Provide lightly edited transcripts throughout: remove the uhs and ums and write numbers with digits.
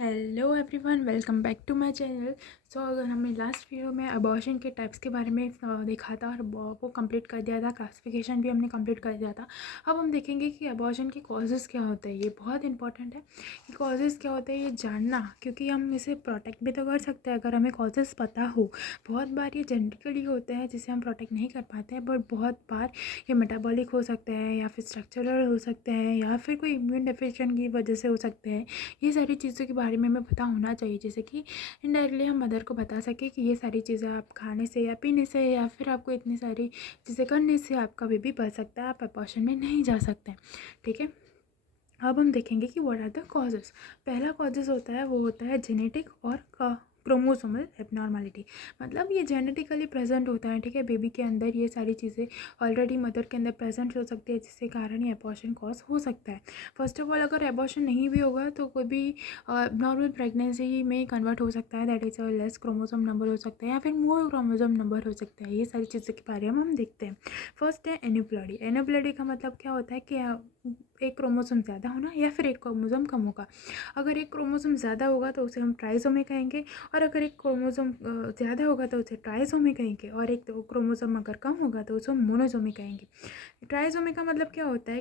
Hello everyone, welcome back to my channel. So अगर हमने last video में abortion के टाइप्स के बारे में देखा था और वो कंप्लीट कर दिया था, क्लासिफिकेशन भी हमने कंप्लीट कर दिया था। अब हम देखेंगे कि अबॉर्शन के कॉजेज़ क्या होते हैं। ये बहुत इंपॉर्टेंट है कि कॉजेज़ क्या होते हैं ये जानना, क्योंकि हम इसे प्रोटेक्ट भी तो कर सकते हैं अगर हमें कॉजेज़ पता हो। बहुत बार ये जेनेटिकली होते हैं जिसे हम प्रोटेक्ट नहीं कर पाते हैं, बट बहुत बार ये मेटाबॉलिक हो सकते हैं या फिर स्ट्रक्चरल हो सकते हैं या फिर कोई इम्यून डेफिशिएंट की वजह से हो सकते हैं। ये सारी चीज़ों के बारे में हमें पता होना चाहिए, जैसे कि इनडायरेक्टली हम मदर को बता सकें कि ये सारी चीज़ें आप खाने से या पीने से या फिर आपको इतनी सारी चीज़ें करने से आपका बेबी बढ़ सकता है, आप अबॉर्शन में नहीं जा सकते। ठीक है, अब हम देखेंगे कि व्हाट आर द कॉजेज़। पहला कॉजेज़ होता है वो होता है जेनेटिक और क्रोमोसोमल एबनॉर्मलिटी। मतलब ये जेनेटिकली प्रेजेंट होता है। ठीक है, बेबी के अंदर ये सारी चीज़ें ऑलरेडी मदर के अंदर प्रेजेंट हो सकती है, जिसके कारण ये एबॉर्शन कॉज हो सकता है। फर्स्ट ऑफ ऑल, अगर एबॉर्शन नहीं भी होगा तो कोई भी नॉर्मल प्रेगनेंसी में कन्वर्ट हो सकता है, that is less chromosome number हो सकता है या फिर मोर क्रोमोसोम नंबर हो सकता है। ये सारी चीज़ों के बारे में हम देखते हैं। फर्स्ट है एन्यूप्लॉइडी। एन्यूप्लॉइडी का मतलब क्या होता है कि एक क्रोमोसोम ज़्यादा होना या फिर एक क्रोमोसोम कम होगा। अगर एक क्रोमोसोम ज़्यादा होगा तो उसे हम ट्राइसोमी कहेंगे, और अगर एक क्रोमोसोम ज़्यादा होगा तो उसे ट्राइसोमी कहेंगे, और एक तो क्रोमोसोम अगर कम होगा तो उसे मोनोसोमी कहेंगे। ट्राइसोमी का मतलब क्या होता है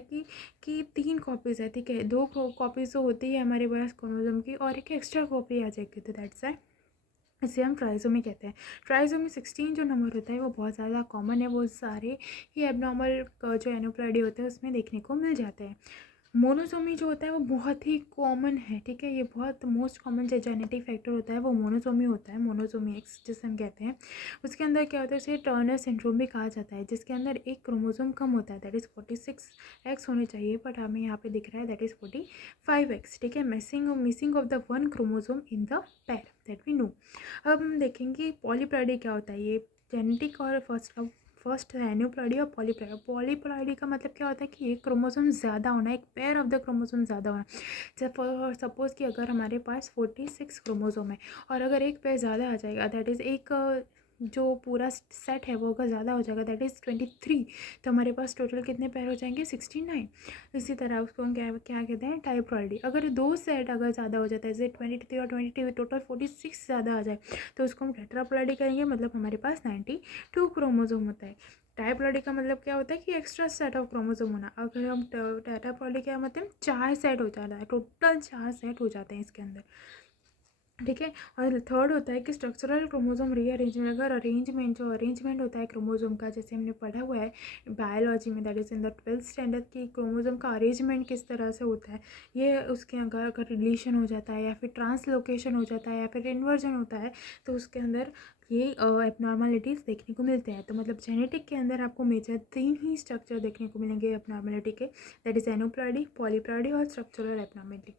कि 3 कॉपीज़ है। ठीक है, 2 कॉपीज़ तो होती है हमारे पास क्रोमोसोम की और एक एक्स्ट्रा कॉपी आ जाएगी, तो दैट्स वाई इसे हम ट्राइसोमी कहते हैं। ट्राइसोमी 16 जो नंबर होता है वो बहुत ज़्यादा कॉमन है, वो सारे ही एबनॉर्मल जो एनोप्लॉइडी होते हैं उसमें देखने को मिल जाते हैं। मोनोसोमी जो होता है वो बहुत ही कॉमन है। ठीक है, ये बहुत मोस्ट कॉमन जो जेनेटिक फैक्टर होता है वो मोनोसोमी होता है, मोनोसोमी एक्स जिसे हम कहते हैं। उसके अंदर क्या होता है, उसे टर्नर सिंड्रोम भी कहा जाता है, जिसके अंदर एक क्रोमोसोम कम होता है, दैट इज़ 46X होने चाहिए, बट हमें यहाँ पे दिख रहा है दैट इज़ 45X। ठीक है, missing of the one chromosome in the पैर, दैट वी नो। अब हम देखेंगे पॉलीप्लॉइडी क्या होता है। ये जेनेटिक और फर्स्ट है एन्यूप्लॉइडी और पॉलीप्लॉइडी। पॉलीप्लॉइडी का मतलब क्या होता है कि एक क्रोमोसोम ज़्यादा होना, एक पेयर ऑफ द क्रोमोसोम ज़्यादा होना। जब सपोज़ कि अगर हमारे पास 46 क्रोमोसोम है और अगर एक पेयर ज़्यादा आ जाएगा, दैट इज़ एक जो पूरा सेट है वो अगर ज़्यादा हो जाएगा, दैट इज़ 23, तो हमारे पास टोटल कितने पेयर हो जाएंगे, 69। इसी तरह उसको हम क्या क्या कहते हैं, टाइप्लॉइडी। अगर 2 सेट अगर ज़्यादा हो जाता है, जैसे 23 और 22 टोटल 46 ज़्यादा आ जाए तो उसको हम टेट्राप्लॉइडी करेंगे, मतलब हमारे पास 92 क्रोमोसोम होता है। टाइप्लॉइडी का मतलब क्या होता है कि एक्स्ट्रा सेट ऑफ क्रोमोसोम होना। अगर हम टेट्राप्लॉइडी क्या मतलब 4 सेट हो जाता है, टोटल 4 सेट हो जाते हैं इसके अंदर। ठीक है, और थर्ड होता है कि स्ट्रक्चरल क्रोमोसोम रीअरेंजमेंट। अगर अरेंजमेंट होता है क्रोमोसोम का, जैसे हमने पढ़ा हुआ है बायोलॉजी में, that is in the 12th standard की क्रोमोसोम का अरेंजमेंट किस तरह से होता है, ये उसके अगर रिलीशन हो जाता है या फिर ट्रांसलोकेशन हो जाता है या फिर इन्वर्जन होता है तो उसके अंदर ये एबनॉर्मलिटीज़ देखने को मिलते हैं। तो मतलब जेनेटिक के अंदर आपको मेजर 3 ही स्ट्रक्चर देखने को मिलेंगे एबनॉर्मलिटी के, दैट इज़ एनोप्लॉइडी, पॉलीप्लॉइडी और स्ट्रक्चरल एबनॉर्मलिटी।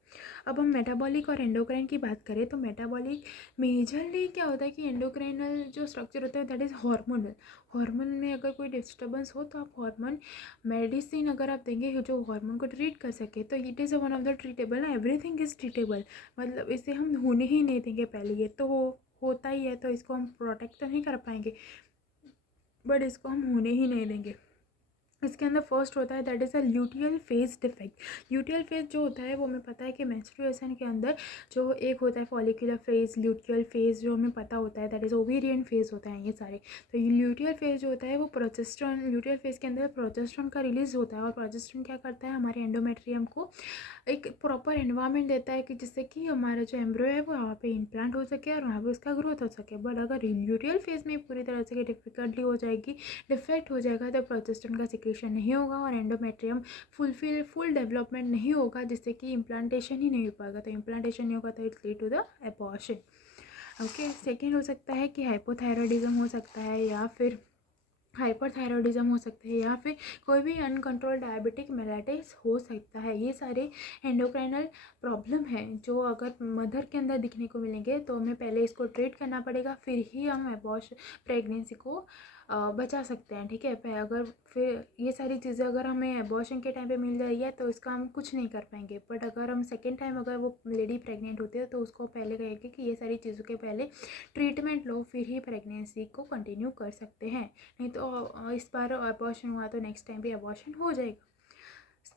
अब हम मेटाबॉलिक और एंडोक्राइन की बात करें तो मेटाबॉलिक मेजरली क्या होता है कि एंडोक्राइनल जो स्ट्रक्चर होता है दैट इज़ हार्मोनल। हार्मोन में अगर कोई डिस्टर्बेंस हो तो आप हार्मोन मेडिसिन अगर आप देंगे जो हार्मोन को ट्रीट कर सके, तो it is one of the treatable ना, एवरीथिंग इज़ ट्रीटेबल। मतलब इसे हम होने ही नहीं देंगे पहले, ये तो होता ही है तो इसको हम प्रोटेक्ट तो नहीं कर पाएंगे, बट इसको हम होने ही नहीं देंगे। इसके अंदर फर्स्ट होता है that is a luteal phase defect. Luteal phase जो होता है वो हमें पता है कि मेंस्ट्रुएशन के अंदर जो एक होता है फॉलिकुलर फेज, ल्यूटियल फेज जो हमें पता होता है दैट इज़ ओवेरियन फेज होता है ये सारे। तो ये ल्यूटियल फेज जो होता है वो प्रोजेस्टेरॉन, ल्यूटियल फेज के अंदर प्रोजेस्टेरॉन का रिलीज होता है, और प्रोजेस्टेरॉन क्या करता है, हमारे एंडोमेट्रियम को एक प्रॉपर एनवायरनमेंट देता है कि जिससे कि हमारा जो एम्ब्रियो है वो वहाँ पे इम्प्लांट हो सके और वहाँ पे उसका ग्रोथ हो सके। बट अगर ल्यूटियल फेज में पूरी तरह से डिफिकल्टी हो जाएगी, डिफेक्ट हो जाएगा, तो प्रोजेस्टेरॉन का सिक्रेशन नहीं होगा और एंडोमेट्रियम फुल डेवलपमेंट नहीं होगा, जिससे कि इम्प्लांटेशन ही नहीं हो पाएगा। तो इम्प्लांटेशन नहीं होगा तो it's lead to the abortion. Okay, second हो सकता है कि हाइपोथायरॉयडिज्म हो सकता है या फिर हाइपरथायरॉयडिज्म हो सकता है या फिर कोई भी अनकंट्रोल डायबिटिक मेलाइटिस हो सकता है। ये सारे एंडोक्राइनल प्रॉब्लम है जो अगर मदर के अंदर दिखने को मिलेंगे तो हमें पहले इसको ट्रीट करना पड़ेगा, फिर ही हम प्रेगनेंसी को बचा सकते हैं। ठीक है, अगर फिर ये सारी चीज़ें अगर हमें एबॉर्शन के टाइम पे मिल जाएगी है तो इसका हम कुछ नहीं कर पाएंगे, बट अगर हम सेकेंड टाइम अगर वो लेडी प्रेग्नेंट होती है तो उसको पहले कहेंगे कि ये सारी चीज़ों के पहले ट्रीटमेंट लो, फिर ही प्रेगनेंसी को कंटिन्यू कर सकते हैं। नहीं तो इस बार अबॉर्शन हुआ तो नेक्स्ट टाइम भी अबॉर्शन हो जाएगा।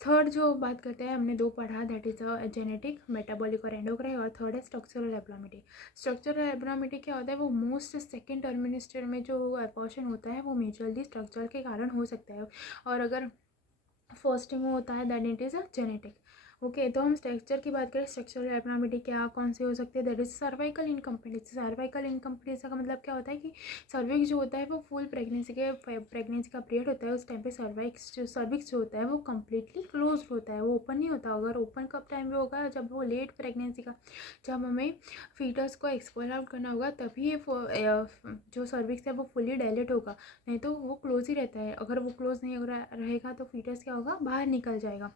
थर्ड जो बात करते हैं, हमने दो पढ़ा, दैट इज़ जेनेटिक, मेटाबॉलिक और एंडोक्राइन, और थर्ड है स्ट्रक्चरल एब्नॉर्मिटी। स्ट्रक्चरल एब्नॉर्मिटी क्या होता है, वो मोस्ट सेकेंड टर्मिनिस्टर में जो अबॉर्शन होता है वो मेजरली स्ट्रक्चर के कारण हो सकता है, और अगर फर्स्ट में होता है that it is a genetic. Okay, तो हम स्ट्रक्चर की बात करें, स्ट्रक्चरल एब्नॉर्मिटी क्या कौन से हो सकते हैं, दैट इज सर्वाइकल इनकम्प्लीटेंसी। सर्वाइकल इनकम्प्लीटेंसी का मतलब क्या होता है कि सर्विक्स जो होता है वो फुल प्रेगनेंसी का पीरियड होता है, उस टाइम पे सर्विक्स जो होता है वो कम्प्लीटली क्लोज होता है, वो ओपन नहीं होता। अगर ओपन कब टाइम पे होगा, जब वो लेट प्रेगनेंसी का, जब हमें फीटस को एक्सपोल आउट करना होगा, तभी ये जो सर्विक्स है वो फुली डायलेट होगा, नहीं तो वो क्लोज ही रहता है। अगर वो क्लोज नहीं रहेगा तो फीटस क्या होगा, बाहर निकल जाएगा,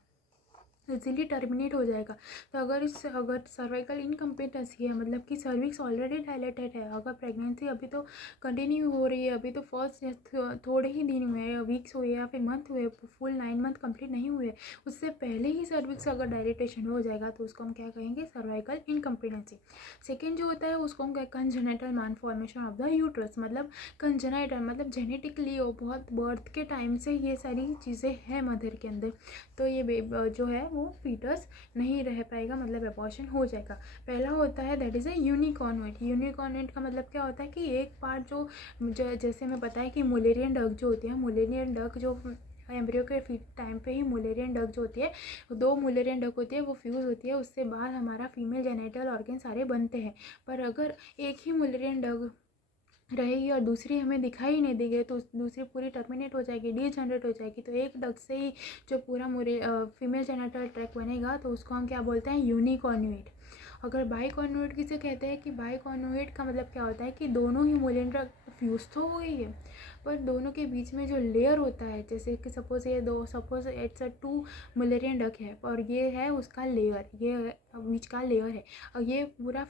इजीली टर्मिनेट हो जाएगा। तो अगर सर्वाइकल इनकम्पिटेंसी है, मतलब कि सर्विक्स ऑलरेडी डायलेटेड है, अगर प्रेगनेंसी अभी तो कंटिन्यू हो रही है, अभी तो फर्स्ट थोड़े ही दिन हुए हैं, वीक्स हुए या फिर मंथ हुए, फुल 9 मंथ कंप्लीट नहीं हुए, उससे पहले ही सर्विक्स अगर डायलेटेशन हो जाएगा तो उसको हम क्या कहेंगे, सर्वाइकल इनकम्पिटेंसी। सेकेंड जो होता है उसको हम congenital malformation of the uterus, मतलब कंजेनिटल मतलब जेनेटिकली बहुत बर्थ के टाइम से ये सारी चीज़ें हैं मदर के अंदर, तो ये जो है वो फीटस नहीं रह पाएगा, मतलब एबॉर्शन हो जाएगा। पहला होता है that is a unicornuate. Unicornuate का मतलब क्या होता है कि एक पार्ट जो जैसे मैं बताया कि मुलेरियन डक जो होती है, मुलेरियन डक जो एम्ब्रियो के टाइम पे ही मुलेरियन डक जो होती है, दो मुलेरियन डक होती है, वो फ्यूज़ होती है, उससे बाद हमारा फीमेल जेनिटल ऑर्गन सारे बनते हैं। पर अगर एक ही मुलेरियन डक रहेगी और दूसरी हमें दिखाई नहीं देगी तो दूसरी पूरी टर्मिनेट हो जाएगी, डीजनरेट हो जाएगी, तो एक डग से ही जो पूरा फीमेल जेनिटल ट्रैक बनेगा, तो उसको हम क्या बोलते हैं, यूनिकॉर्नुएट। अगर बाइकॉर्नुएट किसे कहते हैं, कि बाइकॉर्नुएट का मतलब क्या होता है कि दोनों ही मुलेरियन फ्यूज तो हो गई है, पर दोनों के बीच में जो लेयर होता है, जैसे कि suppose it's a 2 Mullerian duck है और ये है उसका लेयर, ये बीच का लेयर है, और ये पूरा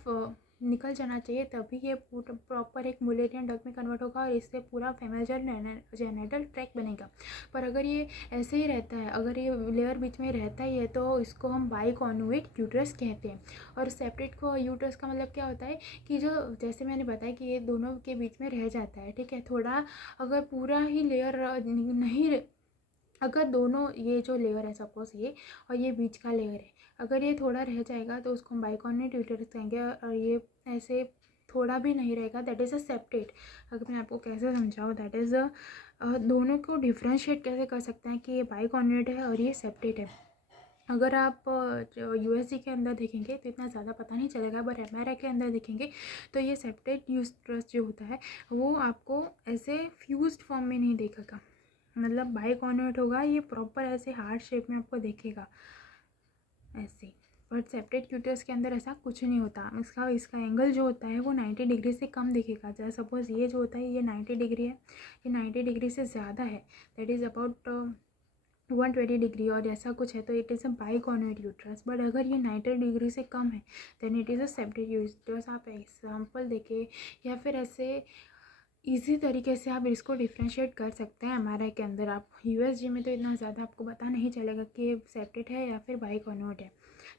निकल जाना चाहिए, तभी ये प्रॉपर एक मुलेरियन डक में कन्वर्ट होगा और इससे पूरा फीमेल जेनिटल ट्रैक बनेगा। पर अगर ये ऐसे ही रहता है, अगर ये लेयर बीच में रहता ही है, तो इसको हम बाइकॉर्नुएट यूट्रस कहते हैं। और सेपरेट को यूट्रस का मतलब क्या होता है कि जो, जैसे मैंने बताया कि ये दोनों के बीच में रह जाता है, ठीक है, थोड़ा अगर पूरा ही लेयर नहीं, अगर दोनों ये जो लेयर है, सपोज ये और ये बीच का लेयर है, अगर ये थोड़ा रह जाएगा तो उसको हम बाइकॉर्नुएट यूट्रस कहेंगे, और ये ऐसे थोड़ा भी नहीं रहेगा, दैट इज़ अ सेप्टेट। अगर मैं आपको कैसे समझाऊँ, दैट इज़ दोनों को डिफ्रेंशिएट कैसे कर सकते हैं कि ये बाइकॉर्नुएट है और ये सेप्टेट है। अगर आप यूएसजी के अंदर देखेंगे तो इतना ज़्यादा पता नहीं चलेगा, पर अमेरिका के अंदर देखेंगे तो ये सेप्टेट यूट्रस जो होता है वो आपको ऐसे फ्यूज्ड फॉर्म में नहीं देखेगा, मतलब बाइकॉर्नुएट होगा, ये प्रॉपर ऐसे हार्ट शेप में आपको देखेगा ऐसे। बट सेप्टेट यूट्रस के अंदर ऐसा कुछ नहीं होता, इसका एंगल जो होता है वो 90 डिग्री से कम दिखेगा। जैसे सपोज ये जो होता है ये 90 डिग्री है, ये 90 डिग्री से ज़्यादा है, दैट इज़ अबाउट 120 डिग्री और ऐसा कुछ है, तो it is a bicornuate uterus. But अगर ये 90 डिग्री से कम है then it is a septate uterus. आप एग्जाम्पल देके या फिर ऐसे इजी तरीके से आप इसको डिफ्रेंशिएट कर सकते हैं एमआरआई के अंदर। आप यूएसजी में तो इतना ज़्यादा आपको पता नहीं चलेगा कि ये सेप्टेट है या फिर बाइकॉर्नुएट है,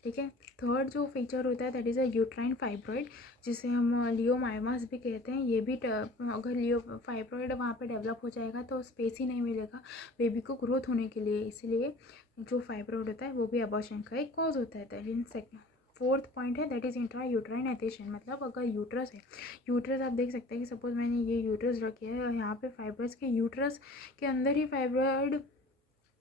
ठीक है। थर्ड जो फीचर होता है that is a uterine fibroid, जिसे हम लियोमाइमास भी कहते हैं। ये भी अगर लियो फाइब्रॉइड वहाँ पे डेवलप हो जाएगा तो स्पेस ही नहीं मिलेगा बेबी को ग्रोथ होने के लिए, इसलिए जो फाइब्रॉइड होता है वो भी अबॉर्शन का एक कॉज होता है। That in second fourth point है दैट इज़ इंट्रा यूट्राइन एथेशन, मतलब अगर यूट्रस है, यूट्रस आप देख सकते हैं कि सपोज मैंने ये यूट्रस रखी है और यहाँ पे फाइब्रस के यूट्रस के अंदर ही फाइब्रॉइड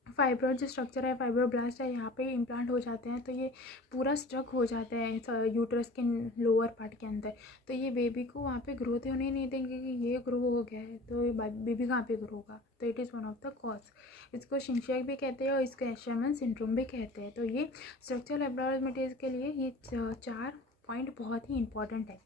जो स्ट्रक्चर है, फाइब्रोब्लास्ट है, यहाँ पे इम्प्लांट हो जाते हैं, तो ये पूरा स्ट्रक हो जाता है यूट्रस के लोअर पार्ट के अंदर, तो ये बेबी को वहाँ पे ग्रोथ होने नहीं देंगे कि ये ग्रो हो गया है, तो ये बेबी कहाँ पे ग्रो होगा, तो it is one of the cause. इसको शिंशियाक भी कहते हैं और इसको एशरमन सिंड्रोम भी कहते हैं। तो ये स्ट्रक्चरल एब्नॉर्मलिटीज़ के लिए ये 4 पॉइंट बहुत ही इंपॉर्टेंट है,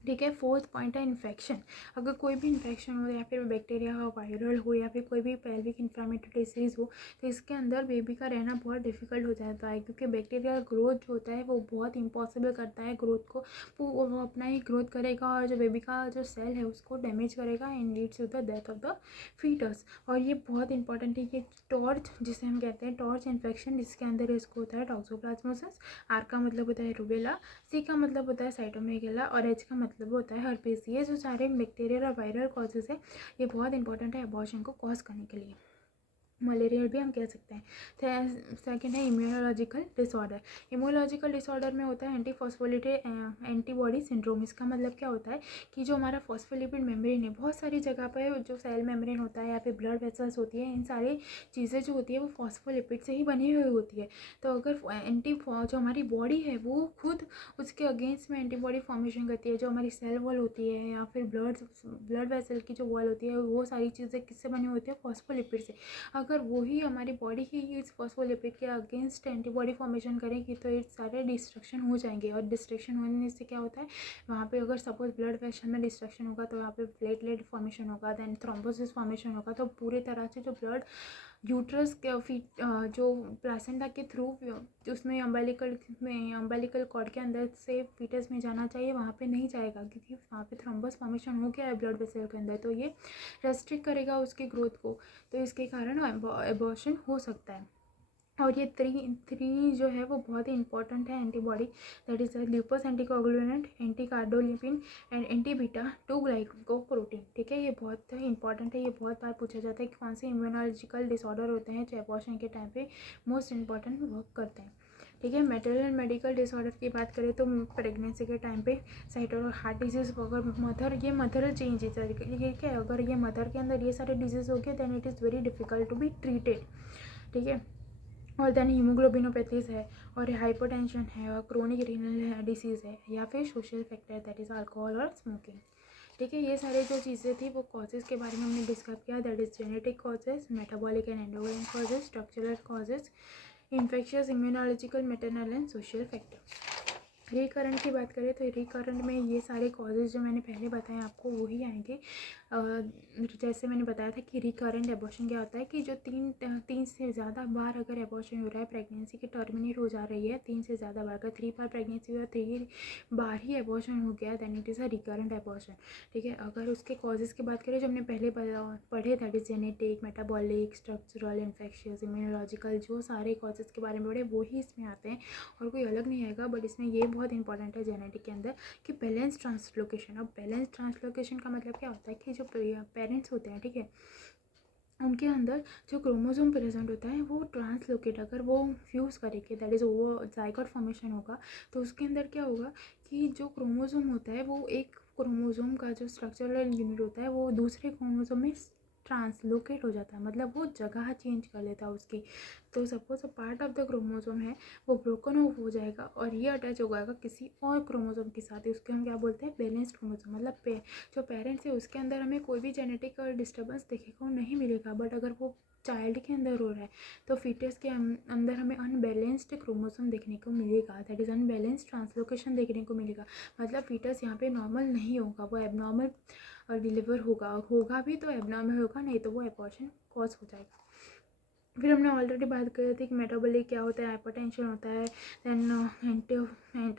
ठीक है। फोर्थ पॉइंट है इन्फेक्शन। अगर कोई भी इन्फेक्शन हो या फिर बैक्टीरिया हो, वायरल हो या फिर कोई भी पेल्विक इन्फ्लेमेटरी डिसीज़ हो, तो इसके अंदर बेबी का रहना बहुत डिफिकल्ट हो जाता है, क्योंकि बैक्टीरियल ग्रोथ जो होता है वो बहुत इम्पॉसिबल करता है ग्रोथ को, वो अपना ही ग्रोथ करेगा और जो बेबी का जो सेल है उसको डैमेज करेगा and leads to the death of the foetus. और ये बहुत इंपॉर्टेंट है कि टॉर्च जिसे हम कहते हैं, टॉर्च इन्फेक्शन, जिसके अंदर इसको होता है टॉक्सोप्लाज्मोसिस। आर का मतलब होता है रूबेला, सी का मतलब होता है साइटोमेगाला और एच का मतलब होता है हर्पीस। ये जो सारे बैक्टीरियल और वायरल कॉजेज है ये बहुत इंपॉर्टेंट है अबॉर्शन को कॉज करने के लिए। मलेरिया भी हम कह सकते हैं। सेकेंड है इम्यूनोलॉजिकल डिसऑर्डर। इम्यूनोलॉजिकल डिसऑर्डर में होता है एंटीफॉस्फोलिपिड एंटीबॉडी सिंड्रोम। इसका मतलब क्या होता है कि जो हमारा फॉस्फोलिपिड मेम्ब्रेन है, बहुत सारी जगह पर जो सेल मेम्ब्रेन होता है या फिर ब्लड वेसल्स होती है, इन सारी चीज़ें जो होती है वो फॉस्फोलिपिड से ही बनी हुई होती है। तो अगर जो हमारी बॉडी है वो खुद उसके अगेंस्ट में एंटीबॉडी फॉर्मेशन करती है, जो हमारी सेल वॉल होती है या फिर ब्लड वेसल की जो वॉल होती है, वो सारी चीज़ें किससे बनी होती है? फॉस्फोलिपिड से। अगर वही हमारी बॉडी ही इस फॉस्फोलिपिड के अगेंस्ट एंटीबॉडी फॉर्मेशन करेगी तो ये सारे डिस्ट्रक्शन हो जाएंगे। और डिस्ट्रक्शन होने से क्या होता है, वहाँ पे अगर सपोज ब्लड वेसल में डिस्ट्रक्शन होगा तो यहाँ पे प्लेटलेट फॉर्मेशन होगा, देन थ्रोम्बोसिस फॉर्मेशन होगा। तो पूरे तरह से जो ब्लड यूट्रस के जो प्लासेंटा के थ्रू उसमें अम्बेलिकल कॉर्ड के अंदर से फीटस में जाना चाहिए, वहाँ पे नहीं जाएगा क्योंकि वहाँ पे थ्रोम्बस फॉर्मेशन हो गया है ब्लड वेसल के अंदर। तो ये रेस्ट्रिक्ट करेगा उसकी ग्रोथ को, तो इसके कारण एबॉर्शन हो सकता है। और ये थ्री जो है वो बहुत ही इंपॉर्टेंट है antibody, that is lupus anticoagulant, anticardiolipin and anti beta 2 glycoprotein. ठीक है, ये बहुत इंपॉर्टेंट है। ये बहुत बार पूछा जाता है कि कौन से इम्यूनोलॉजिकल डिसऑर्डर होते हैं जो एबॉर्शन के टाइम पे मोस्ट इंपॉर्टेंट वर्क करते हैं। ठीक है, मेटरनल मेडिकल डिसऑर्डर की बात करें तो प्रेगनेंसी के टाइम पे साइट और हार्ट डिजीज़, अगर ये मदर चेंजेस है, ठीक है, अगर ये मदर के अंदर ये सारे डिजीज़ हो गए then it is very difficult to be treated. ठीक है, और देन हीमोग्लोबिनोपैथीज है, और हाइपरटेंशन है, और क्रोनिक रीनल डिसीज़ है, या फिर social factor that is alcohol और स्मोकिंग। ठीक है, ये सारे जो चीज़ें थी वो कॉजेज़ के बारे में हमने डिस्कस किया, that is genetic causes, metabolic and endocrine causes, structural causes, infectious, immunological, maternal and social factor. Recurrent की बात करें तो रिकरेंट में ये सारे कॉजेज़ जो मैंने पहले बताए आपको वही आएंगे। जैसे मैंने बताया था कि रिकरेंट एबॉर्शन क्या होता है कि जो तीन से ज़्यादा बार अगर एबॉर्शन हो रहा है, प्रेगनेंसी की टर्मिनेट हो जा रही है 3 से ज़्यादा बार, अगर 3 बार प्रेगनेंसी हुआ 3 बार ही एबॉर्शन हो गया then it is a recurrent abortion. ठीक है, अगर उसके कॉजेज़ की बात करें जो हमने पहले पढ़े, that is genetic, metabolic, structural, infectious, immunological, जो सारे कॉजेज़ के बारे में पढ़े वो ही इसमें आते हैं और कोई अलग नहीं आएगा। बट इसमें ये बहुत इंपॉर्टेंट है जेनेटिक के अंदर कि बैलेंस ट्रांसलोकेशन। अब बैलेंस ट्रांसलोकेशन का मतलब क्या होता है कि जो पेरेंट्स होते हैं, ठीक है, उनके अंदर जो क्रोमोसोम प्रेजेंट होता है वो ट्रांसलोकेट अगर वो फ्यूज़ करेंगे, दैट इज़ वो जाइगोट फॉर्मेशन होगा, तो उसके अंदर क्या होगा कि जो क्रोमोसोम होता है वो एक क्रोमोसोम का जो स्ट्रक्चरल यूनिट होता है वो दूसरे क्रोमोसोम में ट्रांसलोकेट हो जाता है, मतलब वो जगह चेंज कर लेता है उसकी। तो suppose a part of the chromosome है वो ब्रोकन ऑफ हो जाएगा और ये अटैच हो जाएगा किसी और क्रोमोसोम के साथ, उसके हम क्या बोलते हैं? Balanced chromosome. मतलब जो पेरेंट्स है उसके अंदर हमें कोई भी जेनेटिक डिस्टर्बेंस देखने को नहीं मिलेगा, बट अगर वो चाइल्ड के अंदर हो रहा है तो फीटस के अंदर हमें अनबैलेंस्ड क्रोमोसोम देखने को मिलेगा, दैट इज़ अनबैलेंस्ड ट्रांसलोकेशन देखने को मिलेगा। मतलब फीटस यहाँ पे नॉर्मल नहीं होगा, वो एबनॉर्मल डिलीवर होगा भी तो एबनॉर्मल होगा, नहीं तो वो एबॉर्शन कॉज हो जाएगा। फिर हमने ऑलरेडी बात करी थी कि मेटाबॉलिक क्या होता है, हाइपरटेंशन होता है, देन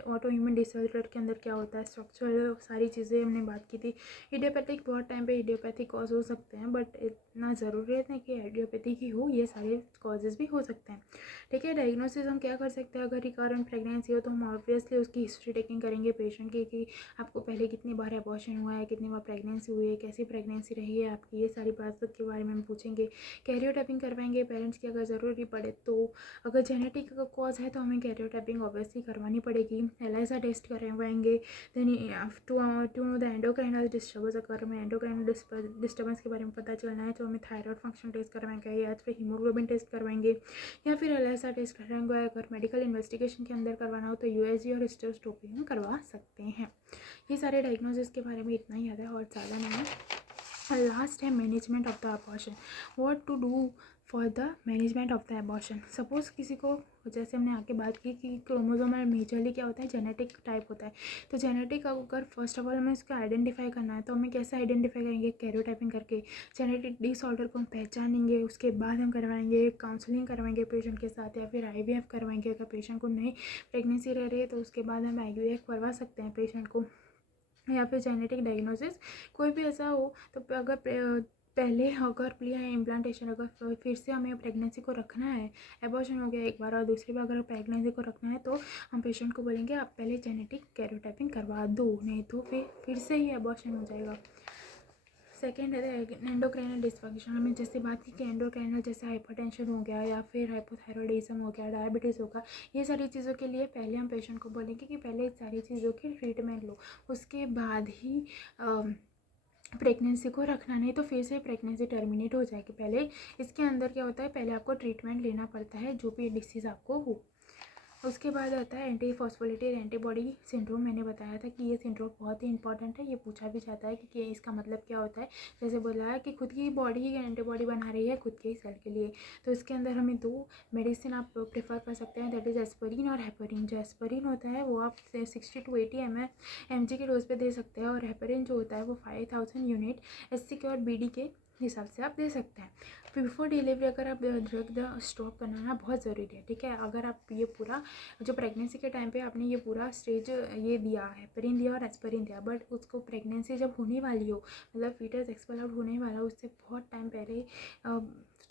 ऑटो इम्यून डिसऑर्डर के अंदर क्या होता है, स्ट्रक्चरल, सारी चीज़ें हमने बात की थी। इडियोपैथिक बहुत टाइम पे इडियोपैथिक कॉज हो सकते हैं, बट इतना ज़रूरी नहीं कि इडियोपैथिक ही हो, ये सारे कॉजेज़ भी हो सकते हैं। ठीक है, डायग्नोसिस हम क्या कर सकते हैं? अगर रिकरेंट प्रेगनेंसी हो तो हम ऑब्वियसली उसकी हिस्ट्री टेकिंग करेंगे पेशेंट की कि आपको पहले कितनी बार एबॉर्शन हुआ है, कितनी बार प्रेगनेंसी हुई है, कैसी प्रेगनेंसी रही है आपकी, ये सारी बातों के बारे में हम पूछेंगे। कैरियोटाइपिंग करवाएंगे पेरेंट्स की अगर ज़रूरी पड़े तो। अगर जेनेटिक का कॉज है तो हमें कैरियोटाइपिंग ऑब्वियसली करवानी पड़ेगी। एलाइजा टेस्ट करवाएंगे। Then to know the endocrinal disturbance, अगर हमें एंडोक्राइनल डिस्टर्बेंस के बारे में पता चलना है तो हमें थायराइड फंक्शन टेस्ट करवाएंगे या फिर हीमोग्लोबिन टेस्ट करवाएंगे या फिर एलाइजा टेस्ट करवाएंगे। अगर मेडिकल इन्वेस्टिगेशन के अंदर करवाना हो तो यूएसजी और हिस्टेरोस्कोपी में करवा सकते हैं। ये सारे डायग्नोसिस के बारे में इतना ही याद है और ज़्यादा नहीं है। लास्ट है management of the abortion. What to do for the management of the abortion. Suppose किसी को, जैसे हमने आगे बात की कि क्रोमोसोमल मेजरली क्या होता है, जेनेटिक टाइप होता है। तो जेनेटिक अगर फर्स्ट ऑफ ऑल हमें उसका आइडेंटिफाई करना है तो हमें कैसे आइडेंटिफाई करेंगे? कैरियोटाइपिंग करके। जेनेटिक डिसऑर्डर को हम पहचानेंगे, उसके बाद हम करवाएंगे काउंसलिंग करवाएंगे पेशेंट के साथ, या फिर आईवीएफ करवाएंगे। अगर पेशेंट को नहीं प्रेगनेंसी रह रही है तो उसके बाद हम आईवीएफ करवा सकते हैं पेशेंट को, या फिर जेनेटिक डायग्नोसिस कोई भी ऐसा हो। तो अगर पहले अगर प्ली इम्प्लांटेशन, अगर फिर से हमें प्रेगनेंसी को रखना है, एबॉर्शन हो गया एक बार और दूसरी बार अगर प्रेगनेंसी को रखना है तो हम पेशेंट को बोलेंगे आप पहले जेनेटिक कैरियोटाइपिंग करवा दो, नहीं तो फिर से ही एबॉर्शन हो जाएगा। सेकेंड है एंडोक्राइनल डिस्फंक्शन। हमें जैसे बात की कि एंडोक्राइनल जैसे हाइपरटेंशन हो गया या फिर हाइपोथायरॉयडिज्म हो गया, डायबिटीज़ होगा, ये सारी चीज़ों के लिए पहले हम पेशेंट को बोलेंगे कि पहले इस सारी चीज़ों की ट्रीटमेंट लो, उसके बाद ही प्रेगनेंसी को रखना, नहीं तो फिर से प्रेगनेंसी टर्मिनेट हो जाएगी। पहले इसके अंदर क्या होता है, पहले आपको ट्रीटमेंट लेना पड़ता है जो भी डिसीज़ आपको हो। उसके बाद आता है एंटी फॉस्फोलिपिड एंटीबॉडी सिंड्रोम। मैंने बताया था कि ये सिंड्रोम बहुत ही इंपॉर्टेंट है। ये पूछा भी जाता है कि इसका मतलब क्या होता है। जैसे बोला है कि खुद की बॉडी ही एंटीबॉडी बना रही है खुद के ही सेल के लिए। तो इसके अंदर हमें 2 मेडिसिन आप प्रेफर कर सकते हैं, दैट इज़ एस्पिरिन और हेपरिन। जो एस्पिरिन होता है वो आप 60 to 80 mg के डोज पे दे सकते हैं, और हेपरिन जो होता है वो 5000 यूनिट SC के और BD के हिसाब से आप दे सकते हैं। बिफोर डिलीवरी अगर आप ड्रग स्टॉप करना बहुत ज़रूरी है, ठीक है। अगर आप ये पूरा जो प्रेगनेंसी के टाइम पे आपने ये पूरा स्टेज ये दिया है, हेपरिन दिया और एस्पिरिन दिया, बट उसको प्रेगनेंसी जब होने वाली हो, मतलब फीटस एक्सपेल आउट होने वाला हो, उससे बहुत टाइम पहले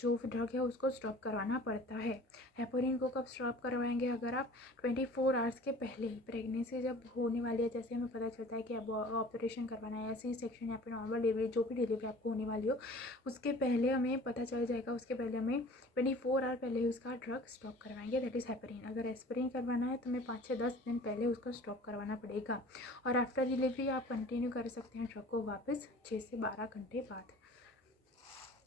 जो ड्रग है उसको स्टॉप करवाना पड़ता है। हेपरिन को कब स्टॉप करवाएंगे, अगर आप 24 आवर्स के पहले ही प्रेगनेंसी जब होने वाली है, जैसे हमें पता चलता है कि अब ऑपरेशन करवाना है या C-सेक्शन या फिर नॉर्मल डिलीवरी, जो भी डिलीवरी आपको होने वाली हो, उसके पहले हमें पता चल जाएगा, उसके पहले हमें 24 आवर पहले ही उसका ड्रग स्टॉप करवाएंगे, दैट इज़ हेपरिन। अगर एस्पिरिन करवाना है तो हमें 5 से 10 दिन पहले उसको स्टॉप करवाना पड़ेगा, और आफ्टर डिलीवरी आप कंटिन्यू कर सकते हैं ड्रग को वापस 6 से 12 घंटे बाद।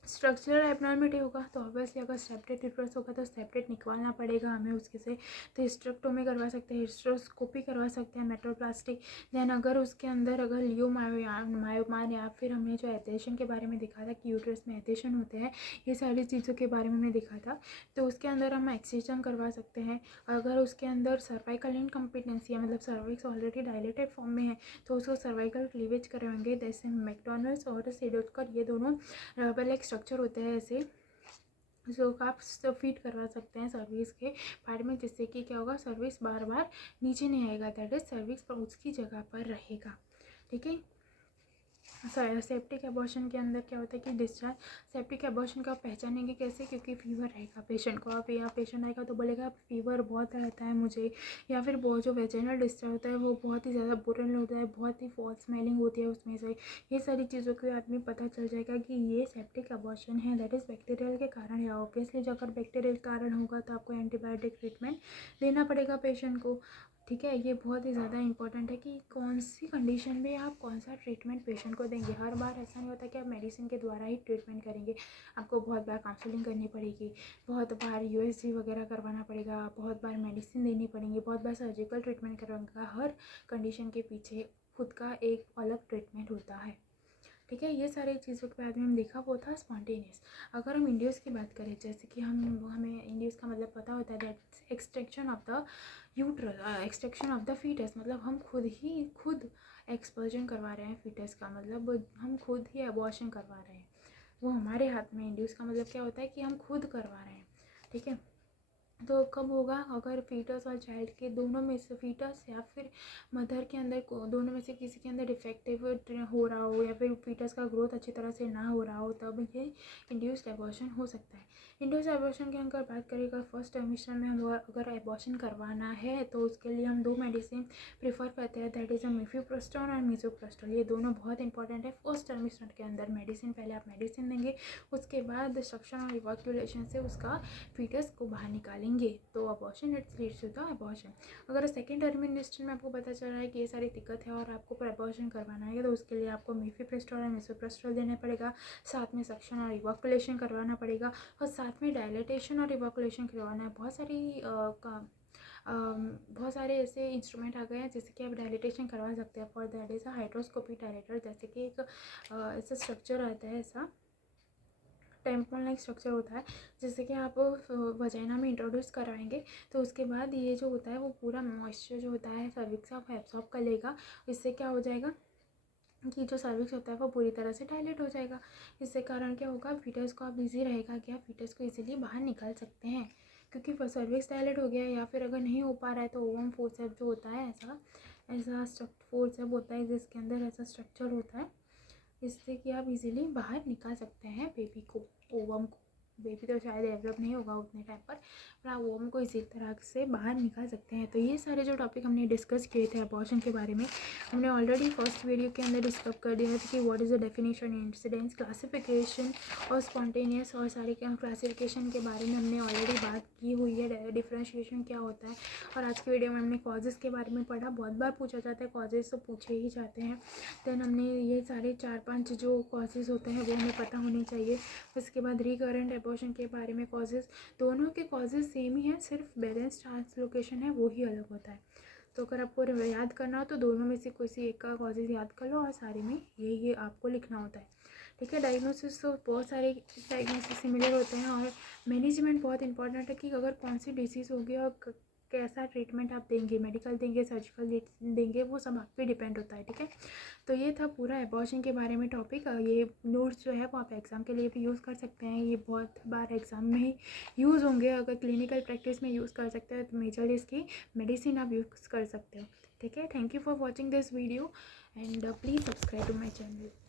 स्ट्रक्चरल एबनॉर्मिटी होगा तो ऑब्वियसली अगर सेपरेट यूट्रस होगा तो सेपरेट निकालना पड़ेगा हमें उसके से। तो हिस्टेरेक्टोमी करवा सकते हैं, हिस्टेरोस्कोपी करवा सकते हैं, मेट्रोप्लास्टी। देन अगर उसके अंदर अगर लियोमायोमा या फिर हमने जो एथेशन के बारे में देखा था कि यूट्रस में एथेशन होते हैं, ये सारी चीज़ों के बारे में हमने देखा था, तो उसके अंदर हम एक्ससिजन करवा सकते हैं। अगर उसके अंदर सर्वाइकल इनकम्पिटेंसी है, मतलब सर्विक्स ऑलरेडी डायलेटेड फॉर्म में है, तो उसको सर्वाइकल क्लीवेज करवाएंगे। जैसे मैकडॉनल्ड्स और सीडोस्कर, ये दोनों पहले एक स्ट्रक्चर होते हैं ऐसे, जो आप फीड करवा सकते हैं सर्विस के पार्ट में, जिससे कि क्या होगा, सर्विस बार बार नीचे नहीं आएगा, दैट इज सर्विस पर उसकी जगह पर रहेगा, ठीक है। सेप्टिक एबॉर्शन के अंदर क्या होता है कि डिस्चार्ज, सेप्टिक एबॉर्शन का पहचानेंगे कैसे, क्योंकि फीवर रहेगा पेशेंट को। आप यहाँ पेशेंट आएगा तो बोलेगा फीवर बहुत रहता है मुझे, या फिर बहुत जो वेजिनल डिस्चार्ज होता है वो बहुत ही ज़्यादा बुरन होता है, बहुत ही फॉल स्मेलिंग होती है उसमें से। ये सारी चीज़ों के आदमी पता चल जाएगा कि ये सेप्टिक एबॉर्शन है, दैट इज़ बैक्टीरियल के कारण है। ऑब्वियसली जो अगर बैक्टीरियल कारण होगा तो आपको एंटीबायोटिक ट्रीटमेंट देना पड़ेगा पेशेंट को, ठीक है। ये बहुत ही ज़्यादा इंपॉर्टेंट है कि कौन सी कंडीशन में आप कौन सा ट्रीटमेंट पेशेंट को देंगे। हर बार ऐसा नहीं होता कि आप मेडिसिन के द्वारा ही ट्रीटमेंट करेंगे, आपको बहुत बार काउंसलिंग करनी पड़ेगी, बहुत बार USG वगैरह करवाना पड़ेगा, बहुत बार मेडिसिन देनी पड़ेगी, बहुत बार सर्जिकल ट्रीटमेंट करवाना। हर कंडीशन के पीछे खुद का एक अलग ट्रीटमेंट होता है, ठीक है। ये सारी चीज़ों के बाद में हम देखा वो था स्पॉन्टेनियस। अगर हम इंड्यूस की बात करें, जैसे कि हमें इंड्यूस का मतलब पता होता है, that extraction of the uterus, extraction of the foetus, मतलब हम खुद एक्सपर्जन करवा रहे हैं फीटस का, मतलब हम खुद ही अबॉर्शन करवा रहे हैं, वो हमारे हाथ में। इंड्यूस का मतलब क्या होता है कि हम खुद करवा रहे हैं, ठीक है। तो कब होगा, अगर फीटस और चाइल्ड के दोनों में से, फीटस या फिर मदर के अंदर दोनों में से किसी के अंदर डिफेक्टिव हो रहा हो, या फिर फीटस का ग्रोथ अच्छी तरह से ना हो रहा हो, तब ये इंड्यूस्ड एबॉर्शन हो सकता है। इंड्यूस्ड एबॉर्शन की अगर बात करेगा, फर्स्ट ट्राइमेस्टर में हम अगर एबॉर्शन करवाना है तो उसके लिए हम 2 मेडिसिन प्रीफर करते हैं, दैट इज़ मिफेप्रोस्टोन और मिसोप्रोस्टोल। ये दोनों बहुत इंपॉर्टेंट है फर्स्ट ट्राइमेस्टर के अंदर। मेडिसिन पहले आप मेडिसिन देंगे, उसके बाद सक्शन और इवाक्यूलेशन से उसका फीटस को बाहर निकालेंगे, तो abortion it's leads to the abortion. अगर सेकेंड ट्राइमेस्टर में आपको पता चल रहा है कि ये सारी दिक्कत है और आपको अबॉर्शन करवाना है, तो उसके लिए आपको मिफेप्रोस्टोल और मिसोप्रोस्टोल देना पड़ेगा, साथ में सक्शन और इवाक्यूलेशन करवाना पड़ेगा, और साथ में डायलेटेशन और इवाक्यूलेशन करवाना है। बहुत सारे ऐसे इंस्ट्रूमेंट आ गए हैं जिससे कि आप डायलेटेशन करवा सकते हैं। For that is a hysteroscopy dilator, जैसे कि एक ऐसा स्ट्रक्चर आता है, ऐसा टेम्पल लाइक स्ट्रक्चर होता है, जिससे कि आप वजाइना में इंट्रोड्यूस कराएंगे, तो उसके बाद ये जो होता है वो पूरा मॉइस्चर जो होता है सर्विक्स आप एब्सॉर्ब कर लेगा। इससे क्या हो जाएगा कि जो सर्विक्स होता है वो पूरी तरह से डायलेट हो जाएगा। इससे कारण क्या होगा, फीटस को आप ईजी रहेगा कि आप फीटस को इजीली बाहर निकाल सकते हैं, क्योंकि सर्विक्स डायलेट हो गया है। या फिर अगर नहीं हो पा रहा है तो ओवम फोर्सेप जो होता है, ऐसा फोर्सेप होता है जिसके अंदर ऐसा स्ट्रक्चर होता है, इससे कि आप इजीली बाहर निकाल सकते हैं बेबी को, ओवम को, बेबी तो शायद डेवलप नहीं होगा उतने टाइम पर हाँ वो हमको इसी तरह से बाहर निकाल सकते हैं। तो ये सारे जो टॉपिक हमने डिस्कस किए थे अबॉर्शन के बारे में, हमने ऑलरेडी फर्स्ट वीडियो के अंदर डिस्कस कर दिया था कि what is the definition, incidence, classification और स्पॉन्टेनियस और सारे क्लासिफिकेशन के बारे में हमने ऑलरेडी बात की हुई है, डिफ्रेंशिएशन क्या होता है। और आज की वीडियो में हमने कॉजेज़ के बारे में पढ़ा। बहुत बार पूछा जाता है कॉजेज़, तो पूछे ही जाते हैं। देन हमने ये सारे 4-5 जो कॉजेज़ होते हैं वो हमें पता होने चाहिए। उसके बाद रिकरेंट एबॉर्शन के बारे में कॉजेज़, दोनों के कॉजेज़ सेम ही हैं, सिर्फ बैलेंस ट्रांसलोकेशन है वो ही अलग होता है। तो अगर आपको याद करना हो तो दोनों में से कोई सी एक का कॉजेज़ याद कर लो और सारे में ये आपको लिखना होता है। ठीक है। डायग्नोसिस तो बहुत सारे डायग्नोसिस सिमिलर होते हैं और मैनेजमेंट बहुत इंपॉर्टेंट है कि अगर कौन सी डिसीज़ होगी और कैसा ट्रीटमेंट आप देंगे, मेडिकल देंगे, सर्जिकल देंगे, वो सब आप पे डिपेंड होता है। ठीक है। तो ये था पूरा एबॉर्शन के बारे में टॉपिक। ये नोट्स जो है वो आप एग्ज़ाम के लिए भी यूज़ कर सकते हैं। ये बहुत बार एग्ज़ाम में ही यूज़ होंगे। अगर क्लिनिकल प्रैक्टिस में यूज़ कर सकते हैं तो मेजरली इसकी मेडिसिन आप यूज़ कर सकते हो। ठीक है। Thank you for watching this video and please subscribe to my channel.